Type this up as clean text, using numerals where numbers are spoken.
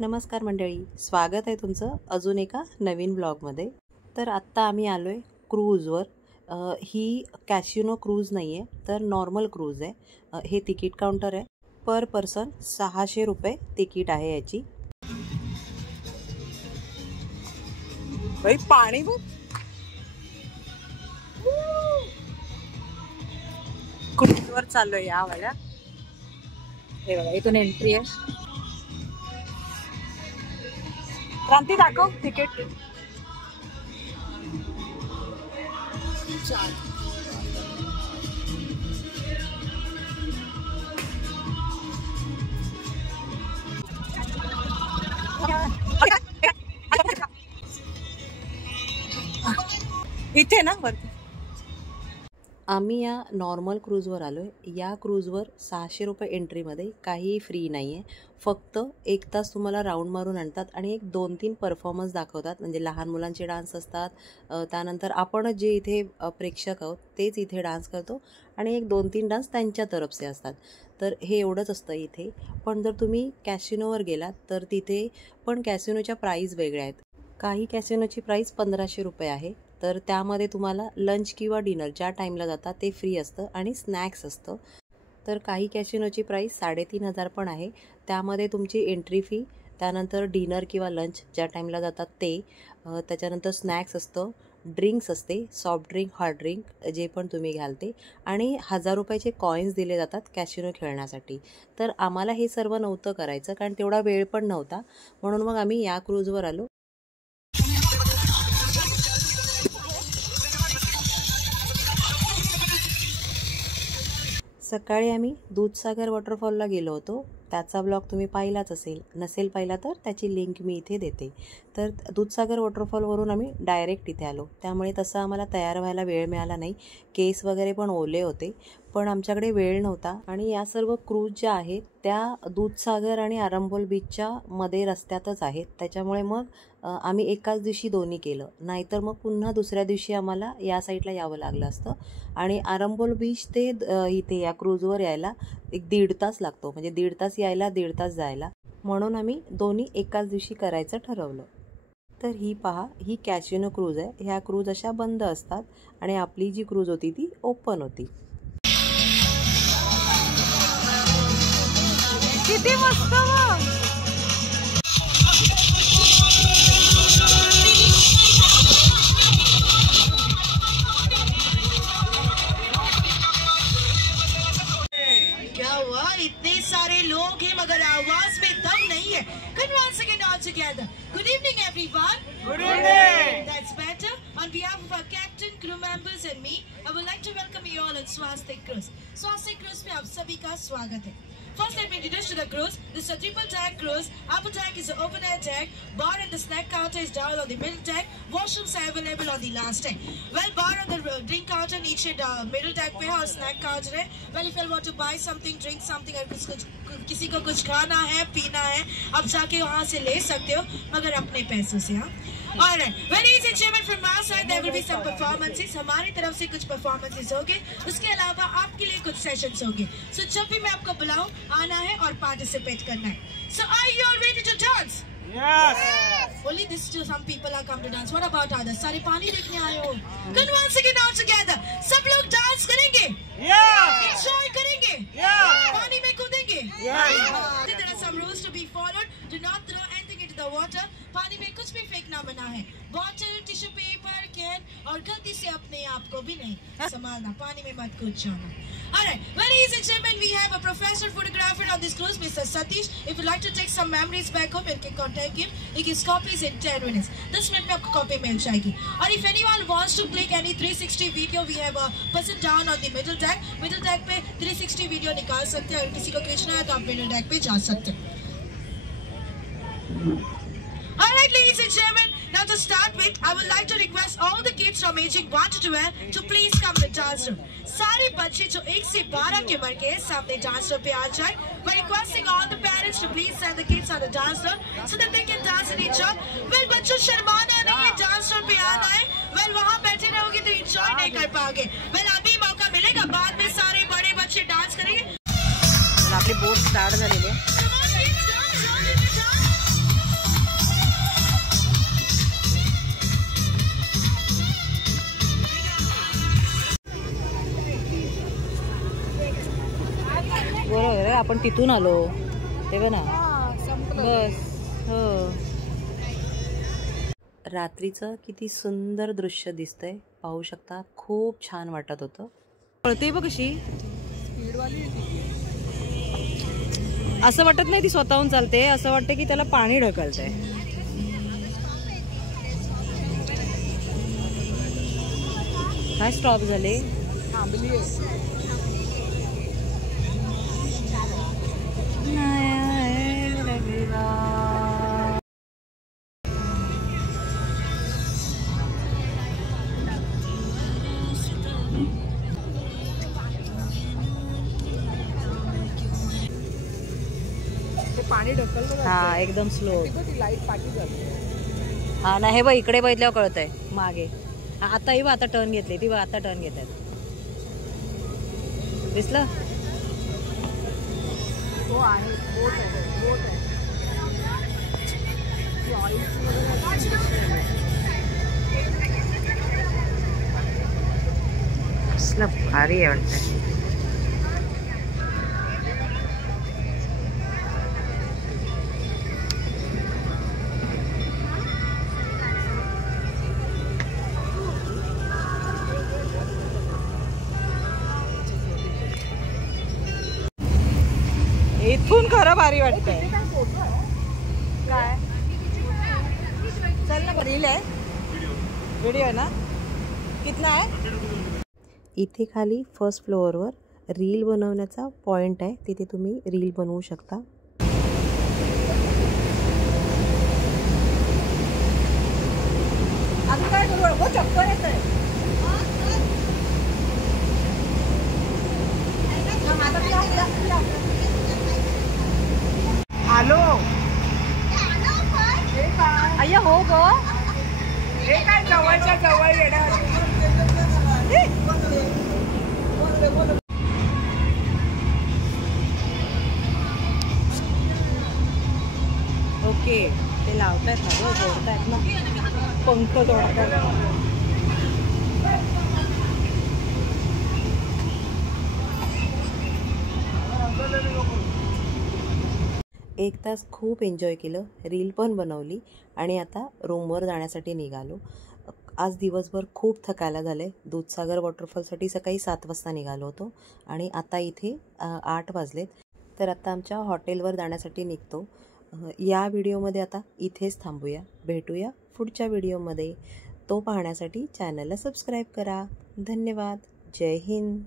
नमस्कार मंडळी, स्वागत आहे तुमचं अजून एका नवीन ब्लॉगमध्ये। तर आत्ता आम्ही आलो आहे क्रूजवर। ही कॅसिनो क्रूज नाही आहे, तर नॉर्मल क्रूज आहे। हे तिकीट काउंटर आहे। पर पर्सन 600 रुपये तिकीट आहे याची। भाई पाणी बघ, क्रूजवर चाललोय या वाल्या। हे बघा, इथून एंट्री आहे। क्रांती दाखव तिकीट। इथे ना वरती। आम्ही या नॉर्मल क्रूजवर आलो आहे। या क्रूजवर 600 रुपये एंट्रीमध्ये काही फ्री नाही आहे। फक्त 1 तास तुम्हाला राऊंड मारून आणतात आणि एक 2-3 परफॉर्मन्स दाखवतात। म्हणजे लहान मुलांचे डान्स असतात, त्यानंतर आपण जे इथे प्रेक्षक आहोत तेच इथे डान्स करतो आणि एक 2-3 डान्स त्यांच्या तरफचे असतात। तर हे एवढंच असतं इथे। पण जर तुम्ही कॅसिनोवर गेलात तर तिथे पण कॅसिनोच्या प्राईस वेगळ्या आहेत। काही कॅसिनोची प्राईस 1500 रुपये आहे। तर त्यामध्ये तुम्हाला लंच किंवा डिनर ज्या टाईमला जाता ते फ्री असतं आणि स्नॅक्स असतं। तर काही कॅसिनोची प्राईस 3500 पण आहे। त्यामध्ये तुमची एंट्री फी, त्यानंतर डिनर किंवा लंच ज्या टाईमला जातात ते, त्याच्यानंतर स्नॅक्स असतं, ड्रिंक्स असते, सॉफ्ट ड्रिंक, हार्ड ड्रिंक जे पण तुम्ही घ्याल ते, आणि 1000 रुपयाचे कॉईन्स दिले जातात कॅसिनो खेळण्यासाठी। तर आम्हाला हे सर्व नव्हतं करायचं, कारण तेवढा वेळ पण नव्हता, म्हणून मग आम्ही या क्रूजवर आलो। सकाळी आम्ही दूधसागर वॉटरफॉलला गेलो होतो। त्याचा ब्लॉग तुम्ही पाहिलाच असेल, नसेल पाहिला तर त्याची लिंक मी इथे देते। तर दूधसागर वॉटरफॉलवरून आम्ही डायरेक्ट इथे आलो, त्यामुळे तसं आम्हाला तयार व्हायला वेळ मिळाला नाही। केस वगैरे पण ओले होते, पण आमच्याकडे वेळ नव्हता। आणि या सर्व क्रूज ज्या आहेत त्या दूधसागर आणि आरंबोल बीचच्या मध्ये रस्त्यातच आहेत, त्याच्यामुळे मग आम्ही एकाच दिवशी दोन्ही केलं, नाहीतर मग पुन्हा दुसऱ्या दिवशी आम्हाला या साईडला यावं लागलं असतं। आणि आरंबोल बीच ते इथे या क्रूजवर यायला एक 1.5 तास लागतो, म्हणजे 1.5 तास यायला 1.5 तास जायला, म्हणून आम्ही दोन्ही एकाच दिवशी करायचं ठरवलं। तर ही पहा, ही कॅसिनो क्रूज आहे। ह्या क्रूज अशा बंद असतात आणि आपली जी क्रूज होती ती ओपन होती। किती मस्त इतने सारे लोग हैं मगर आवाज में दम नहीं है। Good once again all together. Good evening everyone. Good evening. That's better. On behalf of our captain, crew members and me, I would like to welcome you all on Swastik Cruise. Swastik Cruise में आप सभी का स्वागत है। First, let me introduce to the cruise. This is a triple deck cruise. Upper deck is an open air deck. Bar and the snack counter is down on the middle deck. Washrooms are available on the last deck. Well, bar on the drink counter नीचे middle deck पे है और snack counter है। Well, if you want to buy something, drink something, और किसी को कुछ खाना है, पीना है, आप जाके वहाँ से ले सकते हो, मगर अपने पैसों से। हाँ। Alright, ladies and gentlemen, from our side there will be some performances. हमारी तरफ से कुछ performances होंगे, उसके अलावा आपके लिए कुछ sessions होंगे। So जब भी मैं आपको बुलाऊं, आना है और participate करना है। So are you all ready to dance? Yes. Only this to some people are come to dance. What about others? सारे पानी देखने आए हो? Good once again all together. सब लोग dance करेंगे? Yeah. Enjoy करेंगे? Yeah. पानी में कूदेंगे? Yeah. There are some rules to be followed. Do not throw anything into the water. पानी में कुछ भी फेंकना मना है। बॉटल, टिश्यू पेपर, कैन और गलती से अपने आप को भी नहीं संभालना, पानी में मत कूद जाना। Alright, ladies and gentlemen, we have a professional photographer on this cruise, Mr. Satish. If you'd like to take some memories back home, you can contact him. He gives copies in 10 minutes. 10 minute में आपको copy mill जाएगी। और if anyone wants to click any 360 video, we have a person down on the middle deck. Middle deck pay 360 video निकाल सकते हैं और किसी को खींचना है तो आप middle deck पे जा सकते हैं। Alright, ladies and gentlemen, now to start with, I would like to request all the kids from aging 1 to 12 to please come to the dance room. सारे बच्चे जो 1 से 12 की उम्र के सामने डांस रूम पे आ जाए। We're requesting all the parents to please send the kids on the dance room so that they can dance and enjoy. Well, बच्चों शर्माना नहीं है, डांस रूम पे आना है। Well, वहाँ बैठे रहोगे तो enjoy नहीं कर पाओगे। Well, अभी मौका मिलेगा, बाद में सारे बड़े बच्चे डांस करेंगे। आपली बोट स्टार्ट झालेली आहे। आपण तिथून आलो तेव्हा ना बस. हो रात्रीचं किती सुंदर दृश्य दिसतंय, पाहू शकता. खूप छान वाटत होतं. कळते बघ कशी असं वाटत नाही ती स्वतःहून चालते, असं वाटतं की त्याला पाणी ढकलतंय. काय स्टॉप झाले, थांबली पाणी ढकल. हा एकदम स्लो लाईट पाठी झाली. हा नाही हे बघ इकडे बघितल्यावर कळतंय मागे. आता ही बघ आता टर्न घेतली ती बघ आता टर्न घेत आहेत. दिसलं हो आहे बोट आहे बोट आहे. भारी आहे वाटतं. इथून खरं भारी वाटतंय. काय चल ना रील आहे व्हिडिओ आहे ना कितना आहे. इथे खाली फर्स्ट फ्लोअरवर रील बनवण्याचा पॉइंट आहे, तिथे तुम्ही रील बनवू शकता. हॅलो अय्या हो गो हे काय जवळच्या जवळ येणार. ओके ते लावतायत ना गं जोडतायत ना पंख जोडतायत. एक तास खूप एन्जॉय केलं, रील पण बनवली आणि आता रूमवर जाण्यासाठी निघालो. आज दिवसभर खूप थकायला झालं आहे. दूधसागर वॉटरफॉलसाठी सकाळी 7 वाजता निघालो होतो आणि आता इथे 8 वाजलेत. तर आता आमच्या हॉटेलवर जाण्यासाठी निघतो. या व्हिडिओमध्ये आता इथेच थांबूया. भेटूया पुढच्या व्हिडिओमध्ये. तो पाहण्यासाठी चॅनलला सबस्क्राईब करा. धन्यवाद. जय हिंद.